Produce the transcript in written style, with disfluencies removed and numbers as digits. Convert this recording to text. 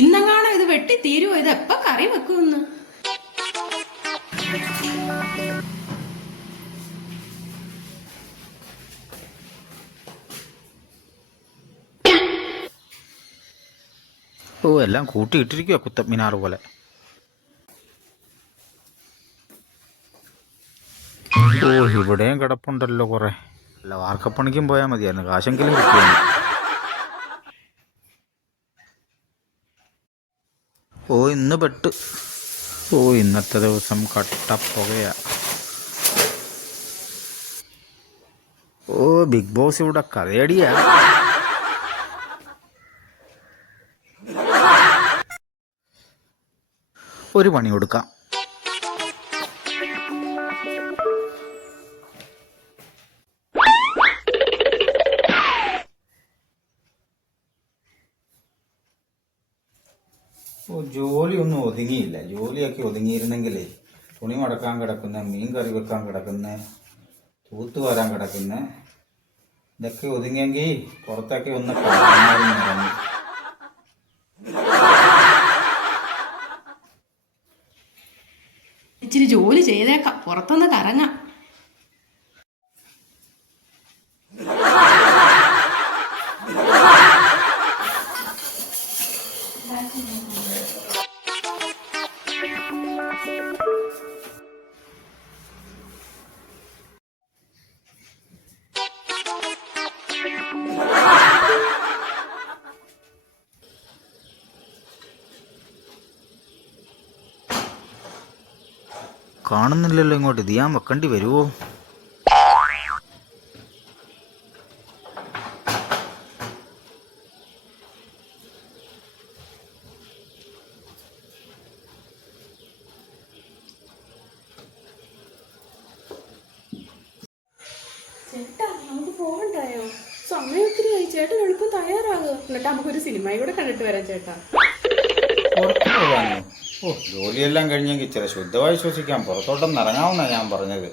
ഇന്നെങ്ങാണോ ഇത് വെട്ടി തീരുവോ? ഇത് എപ്പ കറി വെക്കുമെന്ന്? ഓ, എല്ലാം കൂട്ടിയിട്ടിരിക്കുക കുത്തബ് മിനാർ പോലെ. ഓ, ഇവിടെയും കിടപ്പുണ്ടല്ലോ കുറെ. അല്ല, വാർക്കപ്പണിക്കും പോയാൽ മതിയായിരുന്നു, കാശെങ്കിലും കിട്ടിയാണ്. ഓ, ഇന്ന് പെട്ട്. ഓ, ഇന്നത്തെ ദിവസം കട്ടപ്പുകയാ. ഓ, ബിഗ് ബോസ് ഇവിടെ കഥയടിയാ. ഒരു പണി കൊടുക്കാം. ഓ, ജോലിയൊന്നും ഒതുങ്ങിയില്ല. ജോലിയൊക്കെ ഒതുങ്ങിയിരുന്നെങ്കിലേ തുണി മടക്കാൻ കിടക്കുന്ന, മീൻ കറി വെക്കാൻ കിടക്കുന്ന, തൂത്ത് വരാൻ കിടക്കുന്ന, ഇതൊക്കെ ഒതുങ്ങിയെങ്കിൽ പുറത്തൊക്കെ ഒന്ന് കാണാറുണ്ടായിരുന്നു. ഇച്ചിരി ജോലി ചെയ്തേക്കാം, പുറത്തൊന്ന് കറങ്ങാം. കാണുന്നില്ലല്ലോ ഇങ്ങോട്ട്. ഇത് ഞാൻ വെക്കേണ്ടി വരുമോ? ചേട്ടാ, നമുക്ക് പോകണ്ടായോ? സമയം ഒത്തിരി ആയി. ചേട്ടൻ എളുപ്പം തയ്യാറാകുക, എന്നിട്ട് നമുക്കൊരു സിനിമയും കൂടെ കണ്ടിട്ട് വരാം ചേട്ടാ. പുറത്തു പോകാനോ? ഓ, ജോലിയെല്ലാം കഴിഞ്ഞെങ്കിൽ ചില ശുദ്ധമായി ശ്വസിക്കാൻ പുറത്തോട്ടൊന്നും ഇറങ്ങാമെന്നാണ് ഞാൻ പറഞ്ഞത്.